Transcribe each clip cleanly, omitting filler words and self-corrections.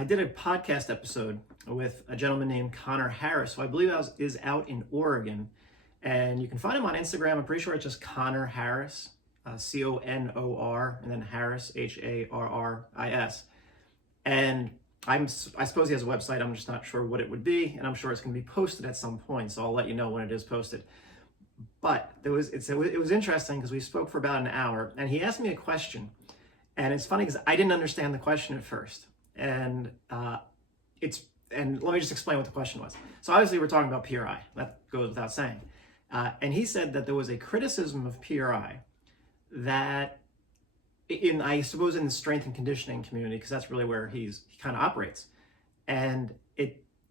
I did a podcast episode with a gentleman named Connor Harris, who I believe is out in Oregon. And you can find him on Instagram. I'm pretty sure it's just Connor Harris, Conor, and then Harris, Harris. And I suppose he has a website. I'm just not sure what it would be. And I'm sure it's going to be posted at some point. So I'll let you know when it is posted. But it was interesting because we spoke for about an hour. And he asked me a question. And it's funny because I didn't understand the question at first. And let me just explain what the question was. So obviously we're talking about PRI. That goes without saying. And he said that there was a criticism of PRI that, I suppose in the strength and conditioning community, because that's really where he kind of operates. And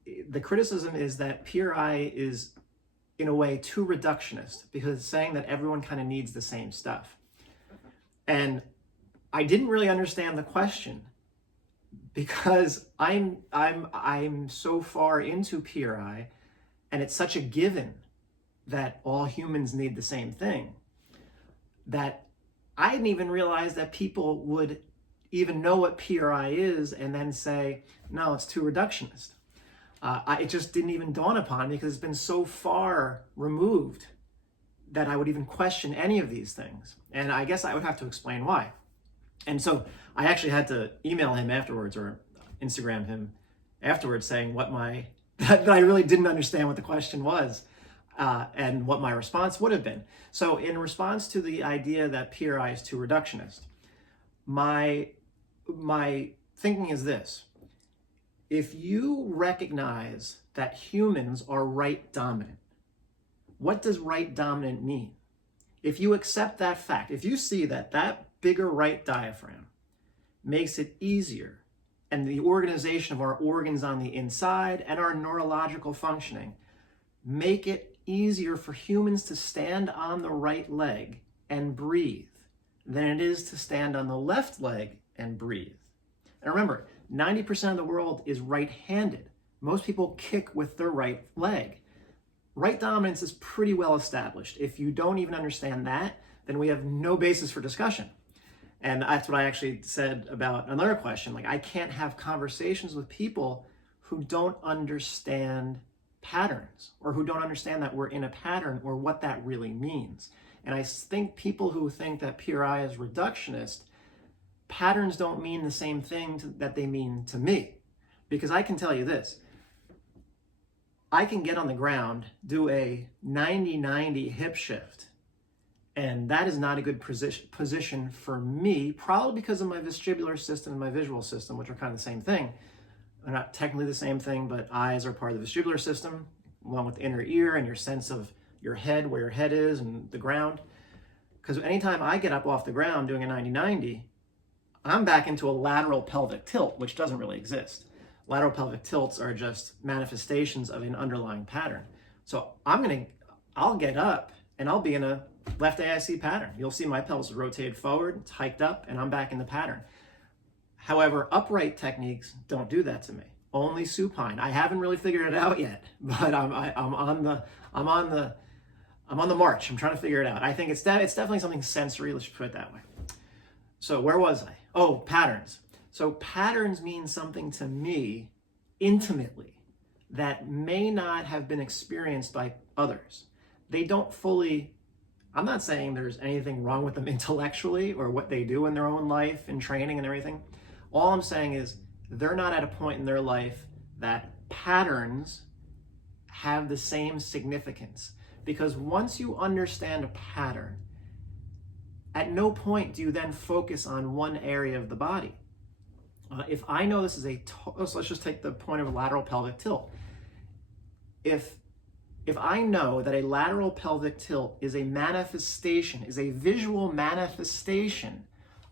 the criticism is that PRI is, in a way, too reductionist, because it's saying that everyone kind of needs the same stuff. And I didn't really understand the question, because I'm so far into PRI, and it's such a given that all humans need the same thing, that I didn't even realize that people would even know what PRI is and then say, no, it's too reductionist. It just didn't even dawn upon me because it's been so far removed that I would even question any of these things. And I guess I would have to explain why. And so I actually had to email him afterwards or Instagram him afterwards saying that I really didn't understand what the question was and what my response would have been. So in response to the idea that PRI is too reductionist, my thinking is this. If you recognize that humans are right dominant, what does right dominant mean? If you accept that fact, if you see that bigger right diaphragm makes it easier, and the organization of our organs on the inside and our neurological functioning make it easier for humans to stand on the right leg and breathe than it is to stand on the left leg and breathe. And remember, 90% of the world is right-handed. Most people kick with their right leg. Right dominance is pretty well established. If you don't even understand that, then we have no basis for discussion. And that's what I actually said about another question. Like, I can't have conversations with people who don't understand patterns, or who don't understand that we're in a pattern or what that really means. And I think people who think that PRI is reductionist, patterns don't mean the same thing that they mean to me. Because I can tell you this, I can get on the ground, do a 90-90 hip shift, and that is not a good position for me, probably because of my vestibular system and my visual system, which are kind of the same thing. They're not technically the same thing, but eyes are part of the vestibular system, along with the inner ear and your sense of your head, where your head is and the ground. Because anytime I get up off the ground doing a 90-90, I'm back into a lateral pelvic tilt, which doesn't really exist. Lateral pelvic tilts are just manifestations of an underlying pattern. So I'll get up and I'll be in a left AIC pattern. You'll see my pelvis is rotated forward, it's hiked up, and I'm back in the pattern. However, upright techniques don't do that to me. Only supine. I haven't really figured it out yet, but I'm on the march. I'm trying to figure it out. I think it's definitely something sensory. Let's put it that way. So where was I? Oh, patterns. So patterns mean something to me intimately that may not have been experienced by others. They don't fully, I'm not saying there's anything wrong with them intellectually or what they do in their own life and training and everything. All I'm saying is they're not at a point in their life that patterns have the same significance. Because once you understand a pattern, at no point do you then focus on one area of the body. If I know this is so let's just take the point of a lateral pelvic tilt. If I know that a lateral pelvic tilt is a manifestation, is a visual manifestation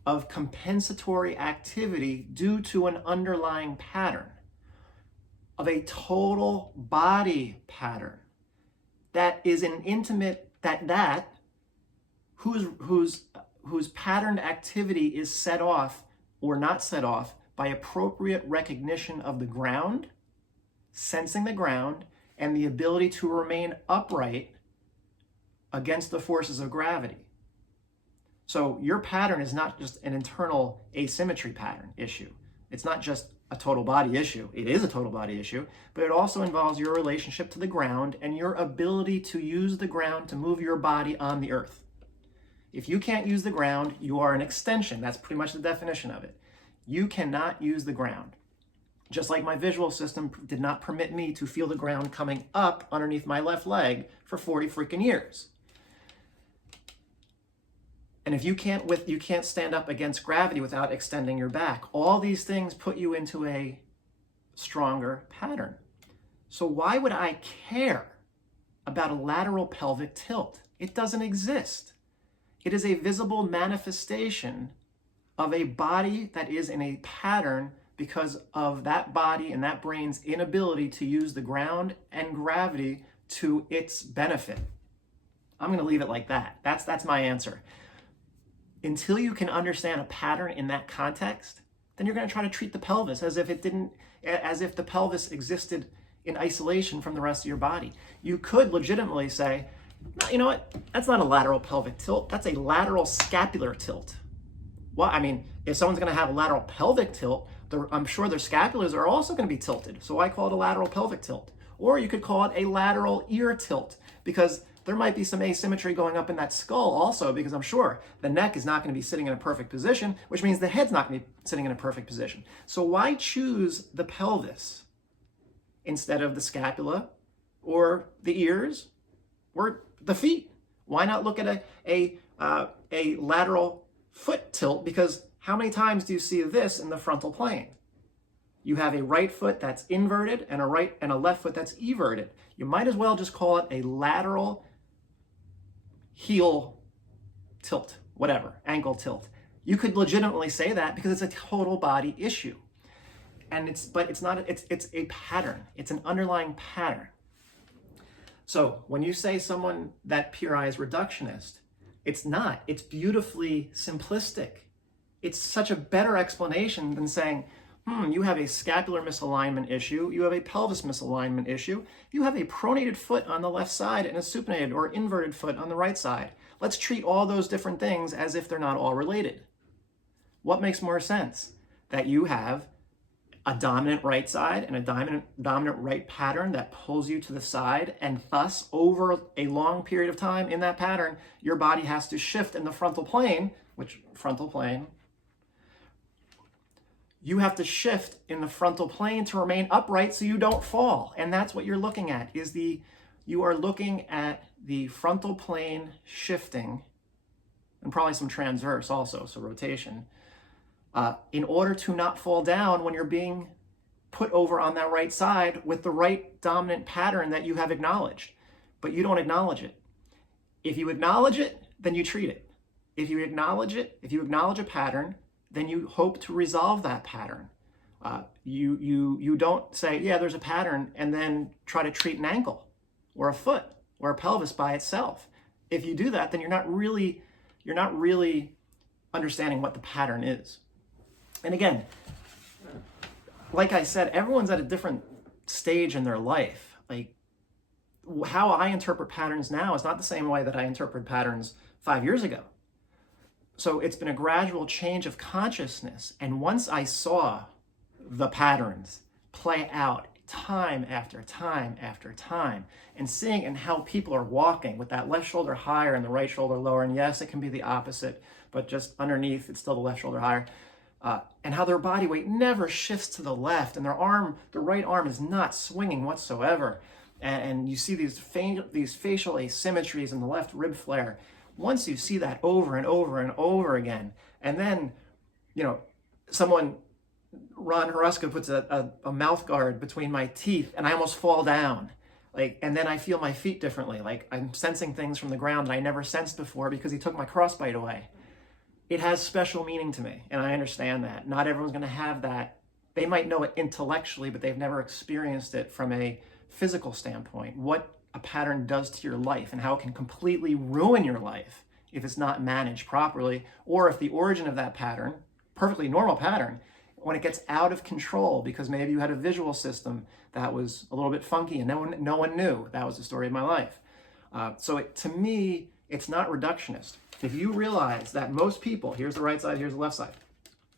of compensatory activity due to an underlying pattern, of a total body pattern, that is an intimate, whose patterned activity is set off or not set off by appropriate recognition of the ground, sensing the ground, and the ability to remain upright against the forces of gravity. So your pattern is not just an internal asymmetry pattern issue. It's not just a total body issue. It is a total body issue, but it also involves your relationship to the ground and your ability to use the ground to move your body on the earth. If you can't use the ground, you are an extension. That's pretty much the definition of it. You cannot use the ground. Just like my visual system did not permit me to feel the ground coming up underneath my left leg for 40 freaking years. And if you can't stand up against gravity without extending your back. All these things put you into a stronger pattern. So why would I care about a lateral pelvic tilt? It doesn't exist. It is a visible manifestation of a body that is in a pattern because of that body and that brain's inability to use the ground and gravity to its benefit. I'm going to leave it like that. That's my answer. Until you can understand a pattern in that context, then you're going to try to treat the pelvis as if the pelvis existed in isolation from the rest of your body. You could legitimately say, no, you know what? That's not a lateral pelvic tilt. That's a lateral scapular tilt. Well, I mean, if someone's going to have a lateral pelvic tilt, I'm sure their scapulars are also going to be tilted. So I call it a lateral pelvic tilt. Or you could call it a lateral ear tilt, because there might be some asymmetry going up in that skull also, because I'm sure the neck is not going to be sitting in a perfect position, which means the head's not going to be sitting in a perfect position. So why choose the pelvis instead of the scapula or the ears or the feet? Why not look at a lateral foot tilt? Because how many times do you see this in the frontal plane? You have a right foot that's inverted and a left foot that's everted. You might as well just call it a lateral heel tilt, whatever, ankle tilt. You could legitimately say that because it's a total body issue. And it's a pattern. It's an underlying pattern. So when you say someone that PRI is reductionist, it's not. It's beautifully simplistic. It's such a better explanation than saying, you have a scapular misalignment issue, you have a pelvis misalignment issue, you have a pronated foot on the left side and a supinated or inverted foot on the right side. Let's treat all those different things as if they're not all related. What makes more sense? That you have a dominant right side and a dominant right pattern that pulls you to the side, and thus over a long period of time in that pattern, your body has to shift in the frontal plane, you have to shift in the frontal plane to remain upright so you don't fall. And that's what you're looking at, you are looking at the frontal plane shifting, and probably some transverse also, so rotation, in order to not fall down when you're being put over on that right side with the right dominant pattern that you have acknowledged. But you don't acknowledge it. If you acknowledge it, then you treat it. If you acknowledge a pattern, then you hope to resolve that pattern. You don't say, yeah, there's a pattern, and then try to treat an ankle or a foot or a pelvis by itself. If you do that, then you're not really understanding what the pattern is. And again, like I said, everyone's at a different stage in their life. Like, how I interpret patterns now is not the same way that I interpreted patterns 5 years ago. So it's been a gradual change of consciousness. And once I saw the patterns play out time after time after time, and seeing and how people are walking with that left shoulder higher and the right shoulder lower, and yes, it can be the opposite, but just underneath, it's still the left shoulder higher, and how their body weight never shifts to the left, and the right arm is not swinging whatsoever. And you see these facial asymmetries in the left rib flare. Once you see that over and over and over again, and then, Ron Huruska puts a mouth guard between my teeth and I almost fall down. And then I feel my feet differently. Like I'm sensing things from the ground that I never sensed before because he took my crossbite away. It has special meaning to me, and I understand that. Not everyone's going to have that. They might know it intellectually, but they've never experienced it from a physical standpoint. What a pattern does to your life and how it can completely ruin your life if it's not managed properly, or if the origin of that pattern, perfectly normal pattern, when it gets out of control because maybe you had a visual system that was a little bit funky and no one knew. That was the story of my life. To me, it's not reductionist. If you realize that most people, here's the right side, here's the left side.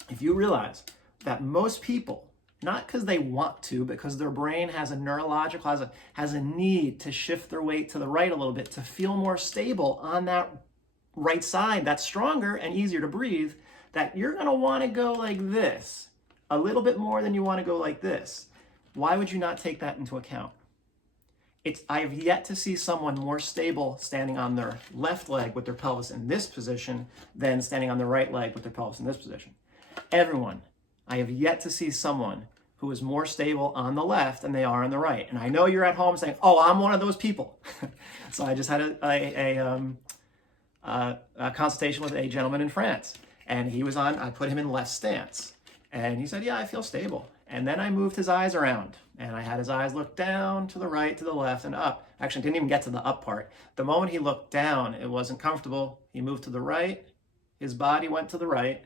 If you realize that most people not because they want to, because their brain has a neurological, has a need to shift their weight to the right a little bit to feel more stable on that right side that's stronger and easier to breathe, that you're going to want to go like this a little bit more than you want to go like this. Why would you not take that into account? I have yet to see someone more stable standing on their left leg with their pelvis in this position than standing on the right leg with their pelvis in this position. Everyone, I have yet to see someone who is more stable on the left than they are on the right. And I know you're at home saying, oh, I'm one of those people. So I just had a consultation with a gentleman in France, and I put him in left stance. And he said, yeah, I feel stable. And then I moved his eyes around, and I had his eyes look down, to the right, to the left, and up. Actually, didn't even get to the up part. The moment he looked down, it wasn't comfortable. He moved to the right, his body went to the right,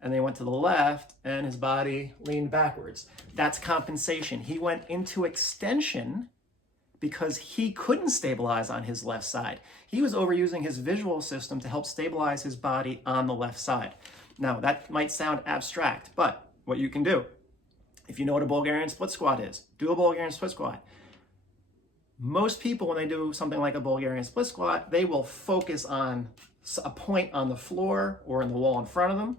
and then he went to the left, and his body leaned backwards. That's compensation. He went into extension because he couldn't stabilize on his left side. He was overusing his visual system to help stabilize his body on the left side. Now, that might sound abstract, but what you can do, if you know what a Bulgarian split squat is, do a Bulgarian split squat. Most people, when they do something like a Bulgarian split squat, they will focus on a point on the floor or in the wall in front of them.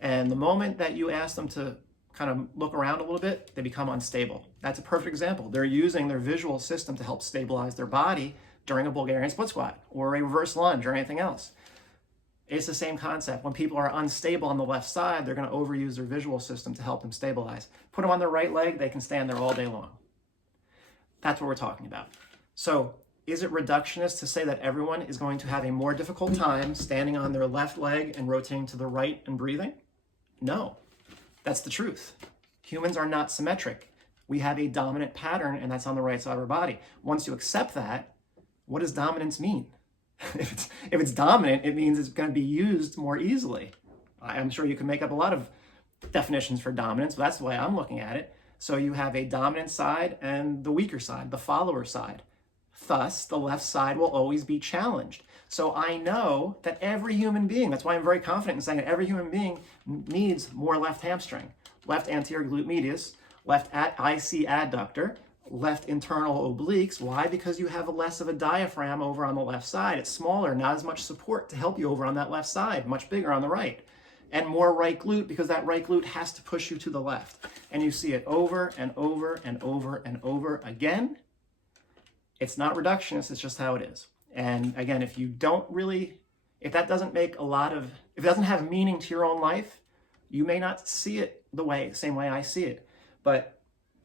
And the moment that you ask them to kind of look around a little bit, they become unstable. That's a perfect example. They're using their visual system to help stabilize their body during a Bulgarian split squat or a reverse lunge or anything else. It's the same concept. When people are unstable on the left side, they're going to overuse their visual system to help them stabilize. Put them on their right leg, they can stand there all day long. That's what we're talking about. So, is it reductionist to say that everyone is going to have a more difficult time standing on their left leg and rotating to the right and breathing? No, that's the truth. Humans are not symmetric. We have a dominant pattern, and that's on the right side of our body. Once you accept that, what does dominance mean? If it's dominant, it means it's going to be used more easily. I'm sure you can make up a lot of definitions for dominance, but that's the way I'm looking at it. So you have a dominant side and the weaker side, the follower side. Thus, the left side will always be challenged. So I know that every human being, that's why I'm very confident in saying that every human being needs more left hamstring, left anterior glute medius, left IC adductor, left internal obliques. Why? Because you have less of a diaphragm over on the left side. It's smaller, not as much support to help you over on that left side, much bigger on the right. And more right glute because that right glute has to push you to the left. And you see it over and over and over and over again. It's not reductionist, it's just how it is. And again, if that doesn't make if it doesn't have meaning to your own life, you may not see it same way I see it. But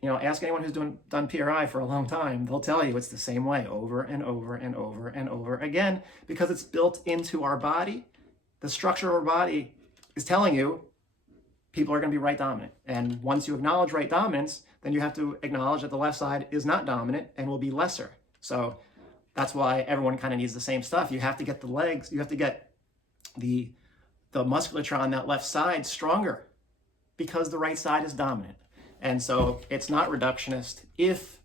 ask anyone who's done PRI for a long time. They'll tell you it's the same way over and over and over and over again because it's built into our body. The structure of our body is telling you people are going to be right dominant. And once you acknowledge right dominance, then you have to acknowledge that the left side is not dominant and will be lesser. So that's why everyone kind of needs the same stuff. You have to get the legs, you have to get the musculature on that left side stronger because the right side is dominant. And so it's not reductionist if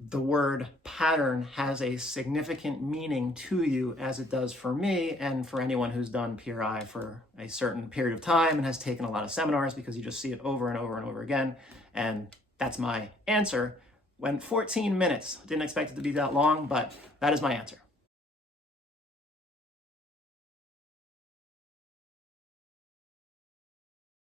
the word pattern has a significant meaning to you as it does for me and for anyone who's done PRI for a certain period of time and has taken a lot of seminars because you just see it over and over and over again. And that's my answer. Went 14 minutes. Didn't expect it to be that long, but that is my answer.